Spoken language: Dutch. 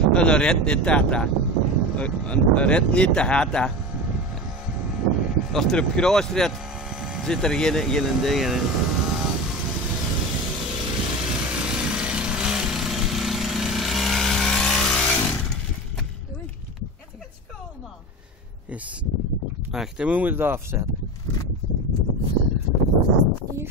Een red niet tata. Een red niet te hata. Als er op gras redt, zit er geen ding in. Doei. Het gaat school, man. Is. Wacht, dan moeten we het afzetten. Hier.